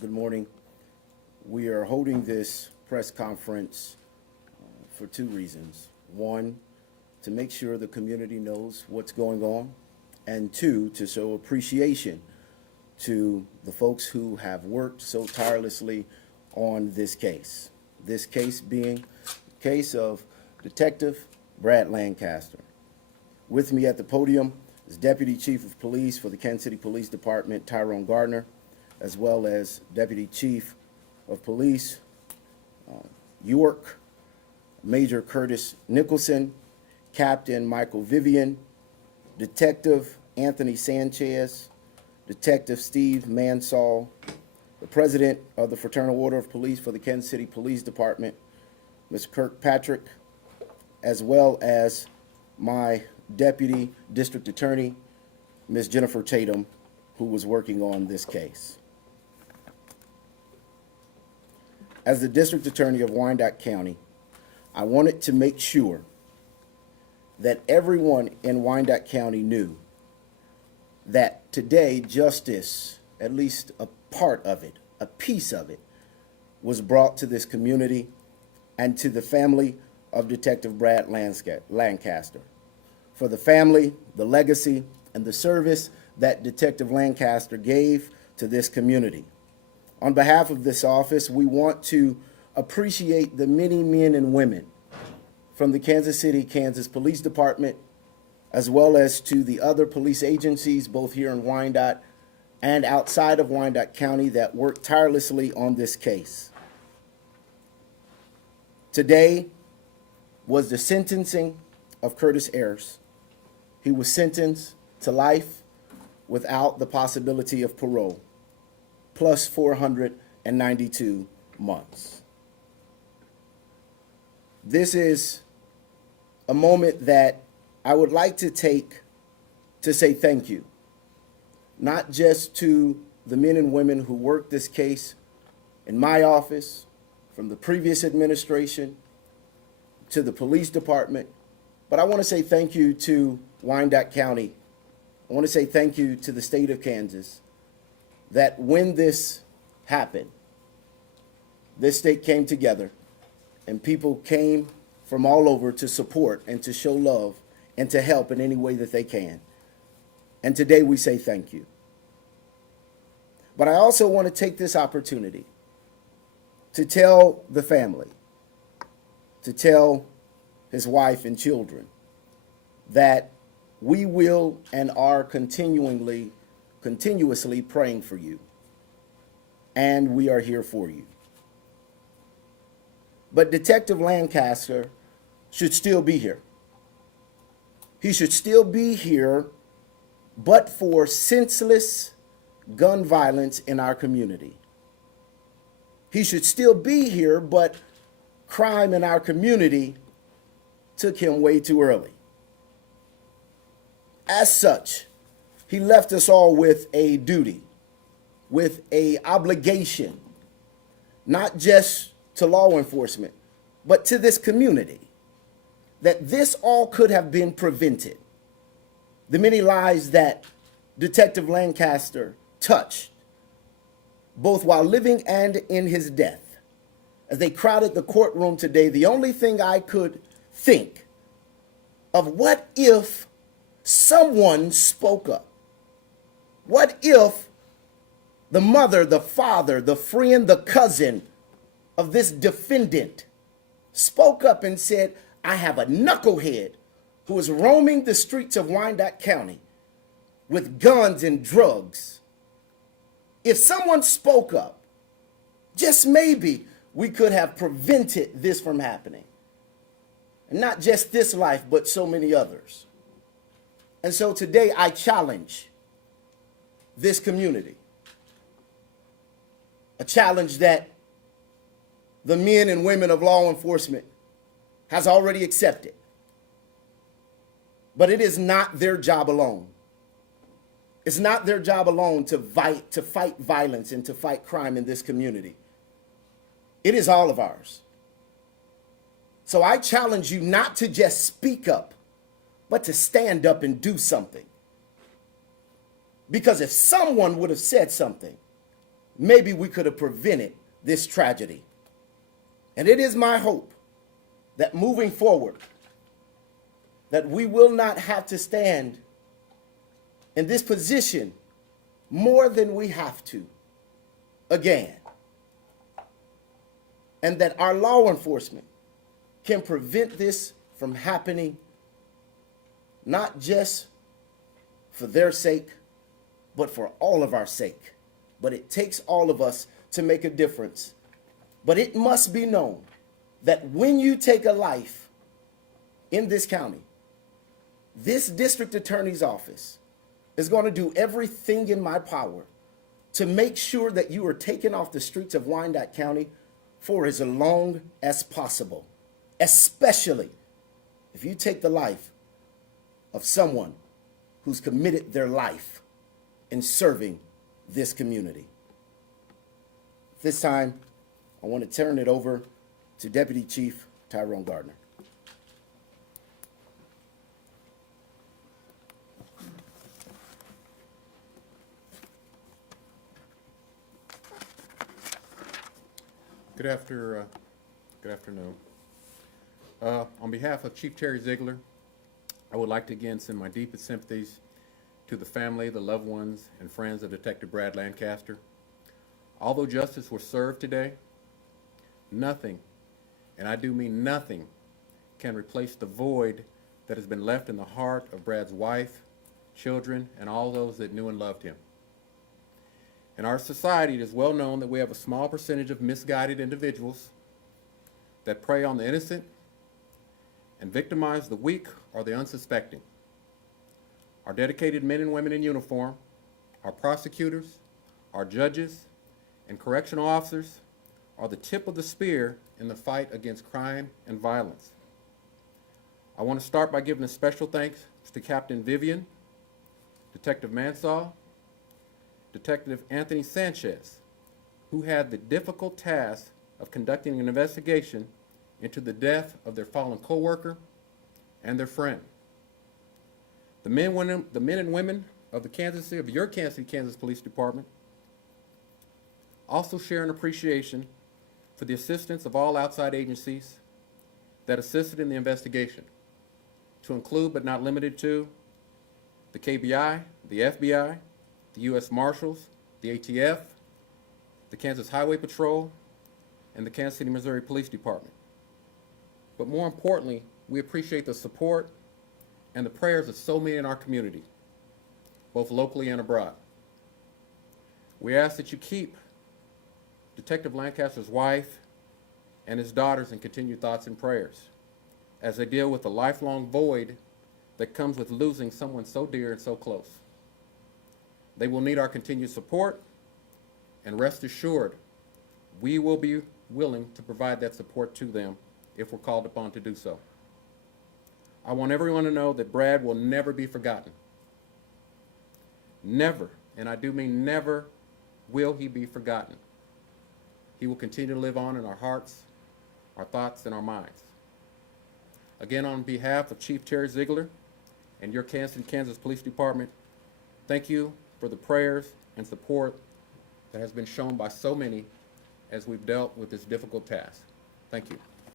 Good morning. We are holding this press conference for two reasons. One, to make sure the community knows what's going on, and two, to show appreciation to the folks who have worked so tirelessly on this case. This case being the case of Detective Brad Lancaster. With me at the podium is Deputy Chief of Police for the Kansas City Police Department, Tyrone Gardner, as well as Deputy Chief of Police, York, Major Curtis Nicholson, Captain Michael Vivian, Detective Anthony Sanchez, Detective Steve Mansall, the President of the Fraternal Order of Police for the Kansas City Police Department, Mr. Kirkpatrick, as well as my Deputy District Attorney, Ms. Jennifer Tatum, who was working on this case. As the District Attorney of Wyandotte County, I wanted to make sure that everyone in Wyandotte County knew that today justice, at least a part of it, a piece of it, was brought to this community and to the family of Detective Brad Lancaster. For the family, the legacy, and the service that Detective Lancaster gave to this community. On behalf of this office, we want to appreciate the many men and women from the Kansas City, Kansas Police Department, as well as to the other police agencies, both here in Wyandotte and outside of Wyandotte County, that worked tirelessly on this case. Today was the sentencing of Curtis Ayers. He was sentenced to life without the possibility of parole, plus 492 months. This is a moment that I would like to take to say thank you, not just to the men and women who worked this case in my office, from the previous administration to the police department, but I want to say thank you to Wyandotte County. I want to say thank you to the state of Kansas, that when this happened, this state came together and people came from all over to support and to show love and to help in any way that they can. And today we say thank you. But I also want to take this opportunity to tell the family, to tell his wife and children, that we will and are continuously praying for you, and we are here for you. But Detective Lancaster should still be here. He should still be here, but for senseless gun violence in our community. He should still be here, but crime in our community took him way too early. As such, he left us all with a duty, with an obligation, not just to law enforcement, but to this community, that this all could have been prevented. The many lives that Detective Lancaster touched, both while living and in his death. As they crowded the courtroom today, the only thing I could think of, what if someone spoke up? What if the mother, the father, the friend, the cousin of this defendant spoke up and said, I have a knucklehead who is roaming the streets of Wyandotte County with guns and drugs? If someone spoke up, just maybe we could have prevented this from happening. And not just this life, but so many others. And so today I challenge this community. A challenge that the men and women of law enforcement has already accepted. But it is not their job alone. It's not their job alone to fight violence and to fight crime in this community. It is all of ours. So I challenge you not to just speak up, but to stand up and do something. Because if someone would have said something, maybe we could have prevented this tragedy. And it is my hope that moving forward, that we will not have to stand in this position more than we have to again. And that our law enforcement can prevent this from happening, not just for their sake, but for all of our sake. But it takes all of us to make a difference. But it must be known that when you take a life in this county, this district attorney's office is going to do everything in my power to make sure that you are taken off the streets of Wyandotte County for as long as possible, especially if you take the life of someone who's committed their life in serving this community. This time, I want to turn it over to Deputy Chief Tyrone Gardner. Good afternoon. On behalf of Chief Terry Ziegler, I would like to again send my deepest sympathies to the family, the loved ones, and friends of Detective Brad Lancaster. Although justice was served today, nothing, and I do mean nothing, can replace the void that has been left in the heart of Brad's wife, children, and all those that knew and loved him. In our society, it is well known that we have a small percentage of misguided individuals that prey on the innocent and victimize the weak or the unsuspecting. Our dedicated men and women in uniform, our prosecutors, our judges, and correctional officers are the tip of the spear in the fight against crime and violence. I want to start by giving a special thanks to Captain Vivian, Detective Mansaw, Detective Anthony Sanchez, who had the difficult task of conducting an investigation into the death of their fallen co-worker and their friend. The men and women of your Kansas City, Kansas Police Department also share an appreciation for the assistance of all outside agencies that assisted in the investigation, to include but not limited to the KBI, the FBI, the U.S. Marshals, the ATF, the Kansas Highway Patrol, and the Kansas City, Missouri Police Department. But more importantly, we appreciate the support and the prayers of so many in our community, both locally and abroad. We ask that you keep Detective Lancaster's wife and his daughters in continued thoughts and prayers as they deal with the lifelong void that comes with losing someone so dear and so close. They will need our continued support, and rest assured, we will be willing to provide that support to them if we're called upon to do so. I want everyone to know that Brad will never be forgotten. Never, and I do mean never, will he be forgotten. He will continue to live on in our hearts, our thoughts, and our minds. Again, on behalf of Chief Terry Ziegler and your Kansas City, Kansas Police Department, thank you for the prayers and support that has been shown by so many as we've dealt with this difficult task. Thank you.